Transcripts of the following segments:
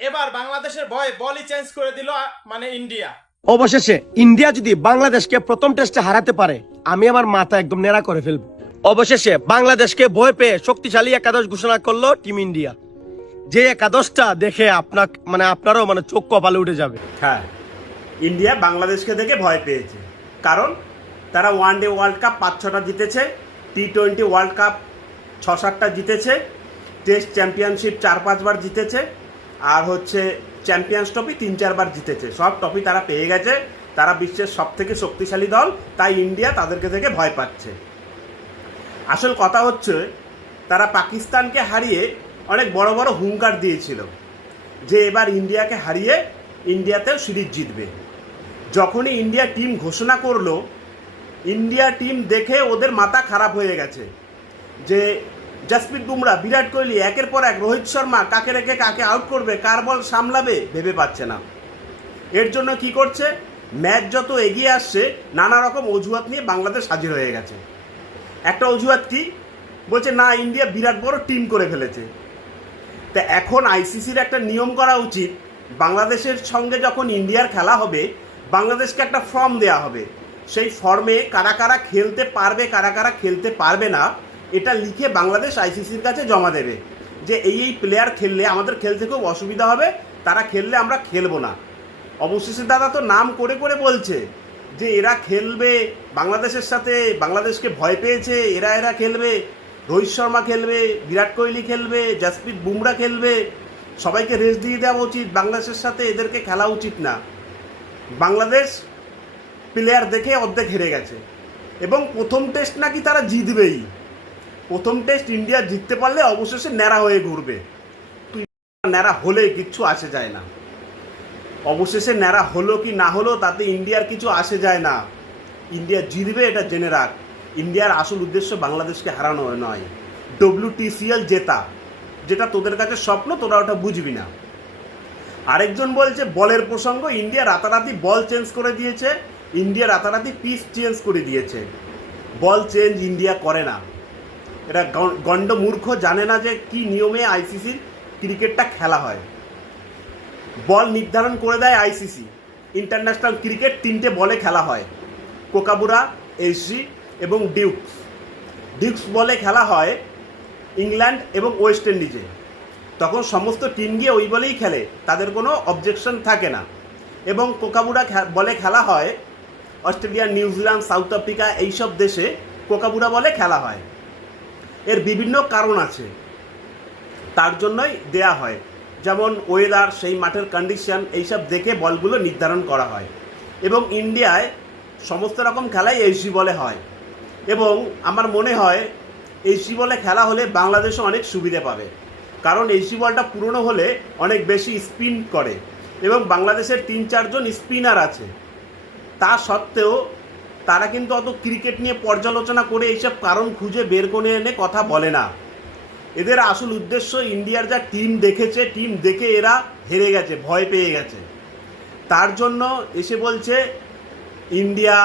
এবার বাংলাদেশের ভয় বলই চেঞ্জ করে দিল মানে ইন্ডিয়া অবশেষে ইন্ডিয়া যদি বাংলাদেশকে প্রথম টেস্টে হারাতে পারে আমি আমার মাথা একদম নেড়া করে ফেলব। অবশেষে বাংলাদেশকে ভয় পেয়ে শক্তিশালী একাদশ ঘোষণা করল টিম ইন্ডিয়া যে একাদশটা দেখে আপনার মানে আপনারও মানে চোখ কপালে উঠে যাবে। হ্যাঁ ইন্ডিয়া বাংলাদেশকে দেখে ভয় পেয়েছে। কারণ তারা ওয়ান ডে ওয়ার্ল্ড কাপ পাঁচ ছটা জিতেছে টি টোয়েন্টি ওয়ার্ল্ড কাপ ছ সাতটা জিতেছে টেস্ট চ্যাম্পিয়নশিপ চার পাঁচবার জিতেছে আর হচ্ছে চ্যাম্পিয়ন্স ট্রফি তিন, চারবার জিতেছে। সব ট্রফি তারা পেয়ে গেছে। তারা বিশ্বের সব থেকে শক্তিশালী দল। তাই ইন্ডিয়া তাদেরকে দেখে ভয় পাচ্ছে। আসল কথা হচ্ছে, তারা পাকিস্তানকে হারিয়ে অনেক বড় বড় হুঙ্কার দিয়েছিল যে এবার ইন্ডিয়াকে হারিয়ে ইন্ডিয়াতেও সিরিজ জিতবে। যখনই ইন্ডিয়া টিম ঘোষণা করল, ইন্ডিয়া টিম দেখে ওদের মাথা খারাপ হয়ে গেছে যে জাসপ্রীত বুমরা, বিরাট কোহলি, একের পর এক, রোহিত শর্মা কাকে রেখে কাকে আউট করবে, কার বল সামলাবে ভেবে পাচ্ছে না। এর জন্য কি করছে? ম্যাচ যত এগিয়ে আসছে, নানা রকম অজুহাত নিয়ে বাংলাদেশ হাজির হয়ে গেছে। একটা অজুহাত কি? বলছে, না, ইন্ডিয়া বিরাট বড় টিম করে ফেলেছে। তা এখন আইসিসির একটা নিয়ম করা উচিত, বাংলাদেশের সঙ্গে যখন ইন্ডিয়ার খেলা হবে, বাংলাদেশকে একটা ফর্ম দেওয়া হবে। সেই ফর্মে কারা কারা খেলতে পারবে, কারা কারা খেলতে পারবে না এটা লিখে বাংলাদেশ আইসিসির কাছে জমা দেবে যে এই এই প্লেয়ার খেললে আমাদের খেলতে খুব অসুবিধা হবে, তারা খেললে আমরা খেলব না। অবশেষে দাদা তো নাম করে করে বলছে যে এরা খেলবে, বাংলাদেশের সাথে বাংলাদেশকে ভয় পেয়েছে, এরা এরা খেলবে, রোহিত শর্মা খেলবে, বিরাট কোহলি খেলবে, জাসপ্রীত বুমরা খেলবে, সবাইকে রেস্ট দিয়ে দেওয়া উচিত, বাংলাদেশের সাথে এদেরকে খেলা উচিত না। বাংলাদেশ প্লেয়ার দেখে অর্ধেক হেরে গেছে এবং প্রথম টেস্ট নাকি তারা জিতবেই। প্রথম টেস্ট ইন্ডিয়া জিততে পারলে অবশেষে ন্যাড়া হয়ে ঘুরবে। তুই ন্যাড়া হলে কিচ্ছু আসে যায় না। অবশেষে ন্যাড়া হলো কি না হলো তাতে ইন্ডিয়ার কিছু আসে যায় না। ইন্ডিয়া জিতবে এটা জেনে রাখ। ইন্ডিয়ার আসল উদ্দেশ্য বাংলাদেশকে হারানো নয়। ডব্লিউটিসিএল জেতা। যেটা তোদের কাছে স্বপ্ন, তোরা ওটা বুঝবি না। আরেকজন বলছে, বলের প্রসঙ্গ ইন্ডিয়া রাতারাতি বল চেঞ্জ করে দিয়েছে। ইন্ডিয়া রাতারাতি পিচ চেঞ্জ করে দিয়েছে। বল চেঞ্জ ইন্ডিয়া করে না। এটা গণ্ড মূর্খ জানে না যে কি নিয়মে আইসিসির ক্রিকেটটা খেলা হয়। বল নির্ধারণ করে দেয় আইসিসি। ইন্টারন্যাশনাল ক্রিকেট তিনটে বলে খেলা হয়। কোকাবুরা এসজি এবং ডিউকস। ডিউকস বলে খেলা হয় ইংল্যান্ড এবং ওয়েস্ট ইন্ডিজে। তখন সমস্ত টিম গিয়ে ওই বলেই খেলে, তাদের কোনো অবজেকশন থাকে না। এবং কোকাবুরা বলে খেলা হয় অস্ট্রেলিয়া, নিউজিল্যান্ড, সাউথ আফ্রিকা, এইসব দেশে কোকাবুরা বলে খেলা হয়। এর বিভিন্ন কারণ আছে। তার জন্যই দেয়া হয়। যেমন ওয়েদার সেই মাঠের কন্ডিশন এইসব দেখে বলগুলো নির্ধারণ করা হয়। এবং ইন্ডিয়ায় সমস্ত রকম খেলাই এইচজি বলে হয়। এবং আমার মনে হয় এইচজি বলে খেলা হলে বাংলাদেশও অনেক সুবিধে পাবে। কারণ এইচজি বলটা পুরনো হলে অনেক বেশি স্পিন করে। এবং বাংলাদেশের তিন চারজন স্পিনার আছে। তা সত্ত্বেও তারা কিন্তু অত ক্রিকেট নিয়ে পর্যালোচনা করে এইসব কারণ খুঁজে বের করে এনে কথা বলে না। এদের আসল উদ্দেশ্য ইন্ডিয়ার যা টিম দেখেছে, টিম দেখে এরা হেরে গেছে, ভয় পেয়ে গেছে। তার জন্য এসে বলছে, ইন্ডিয়া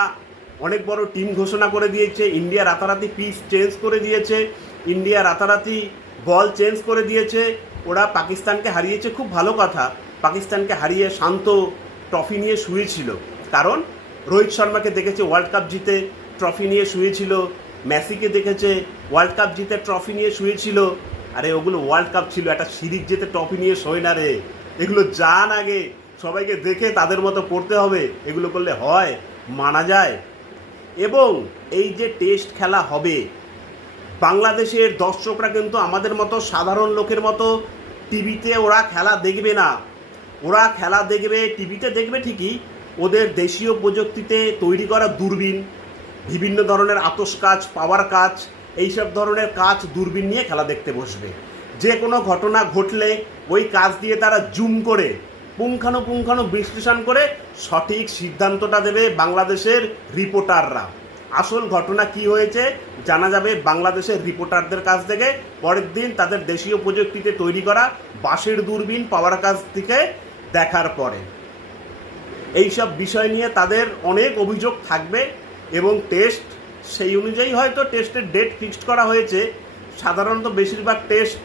অনেক বড় টিম ঘোষণা করে দিয়েছে, ইন্ডিয়া রাতারাতি পিচ চেঞ্জ করে দিয়েছে, ইন্ডিয়া রাতারাতি বল চেঞ্জ করে দিয়েছে। ওরা পাকিস্তানকে হারিয়েছে, খুব ভালো কথা। পাকিস্তানকে হারিয়ে শান্ত ট্রফি নিয়ে শুয়েছিল। কারণ রোহিত শর্মাকে দেখেছে ওয়ার্ল্ড কাপ জিতে ট্রফি নিয়ে শুয়েছিল মেসিকে দেখেছে ওয়ার্ল্ড কাপ জিতে ট্রফি নিয়ে শুয়েছিল আরে, ওগুলো ওয়ার্ল্ড কাপ ছিল, একটা সিরিজ জিতে ট্রফি নিয়ে শোয় না রে। এগুলো যান আগে, সবাইকে দেখে তাদের মতো করতে হবে। এগুলো করলে হয়, মানা যায়। এবং এই যে টেস্ট খেলা হবে, বাংলাদেশের দর্শকরা কিন্তু আমাদের মতো সাধারণ লোকের মতো টিভিতে ওরা খেলা দেখবে না। ওরা খেলা দেখবে টিভিতে দেখবে ঠিকই ওদের দেশীয় প্রযুক্তিতে তৈরি করা দূরবীন, বিভিন্ন ধরনের আতস কাজ পাওয়ার কাজ এইসব ধরনের কাজ দূরবীন নিয়ে খেলা দেখতে বসবে। যে কোনো ঘটনা ঘটলে ওই কাজ দিয়ে তারা জুম করে পুঙ্খানুপুঙ্খানু বিশ্লেষণ করে সঠিক সিদ্ধান্তটা দেবে বাংলাদেশের রিপোর্টাররা। আসল ঘটনা কি হয়েছে জানা যাবে বাংলাদেশের রিপোর্টারদের কাছ থেকে। পরের দিন তাদের দেশীয় প্রযুক্তিতে তৈরি করা বাঁশের দূরবীন পাওয়ার কাছ থেকে দেখার পরে। এইসব বিষয় নিয়ে তাদের অনেক অভিযোগ থাকবে এবং টেস্ট সেই অনুযায়ী হয়তো টেস্টের ডেট ফিক্সড করা হয়েছে। সাধারণত বেশিরভাগ টেস্ট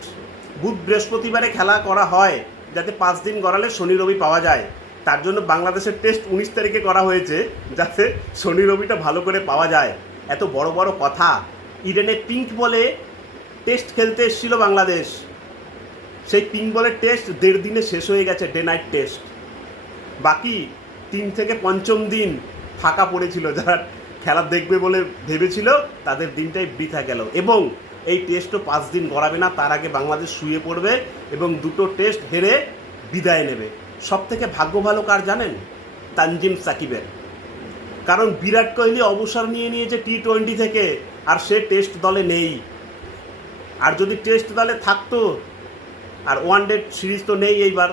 বুধ বৃহস্পতিবারে খেলা করা হয়, যাতে পাঁচ দিন গড়ালে শনি রবি পাওয়া যায়। তার জন্য বাংলাদেশের টেস্ট উনিশ তারিখে করা হয়েছে, যাতে শনি রবিটা ভালো করে পাওয়া যায়। এত বড় বড় কথা। ইডেনে পিঙ্ক বলে টেস্ট খেলতে এসেছিল বাংলাদেশ। সেই পিঙ্ক বলের টেস্ট দেড় দিনে শেষ হয়ে গেছে ডে নাইট টেস্ট বাকি তিন থেকে পঞ্চম দিন ফাঁকা পড়েছিল, যারা খেলা দেখবে বলে ভেবেছিল, তাদের দিনটাই বৃথা গেল। এবং এই টেস্টও পাঁচ দিন গড়াবে না, তার আগে বাংলাদেশ শুয়ে পড়বে এবং দুটো টেস্ট হেরে বিদায় নেবে। সব থেকে ভাগ্য ভালো কার জানেন? তানজিম সাকিবের। কারণ বিরাট কোহলি অবসর নিয়ে নিয়েছে টি টোয়েন্টি থেকে, আর সে টেস্ট দলে নেই। আর যদি টেস্ট দলে থাকতো, আর ওয়ান ডে সিরিজ তো নেই এইবার।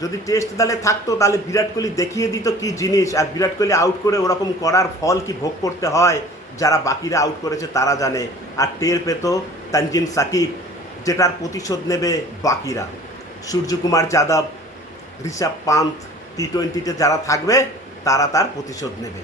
যদি টেস্ট দলে থাকতো, তাহলে বিরাট কোহলি দেখিয়ে দিত কি জিনিস, আর বিরাট কোহলি আউট করে ওরকম করার ফল কি ভোগ করতে হয়, যারা বাকিরা আউট করেছে তারা জানে। আর টের পেত তানজিম সাকিব, যেটার প্রতিশোধ নেবে বাকিরা। সূর্যকুমার যাদব, ঋষভ পান্ত টি টোয়েন্টিতে যারা থাকবে, তারা তার প্রতিশোধ নেবে।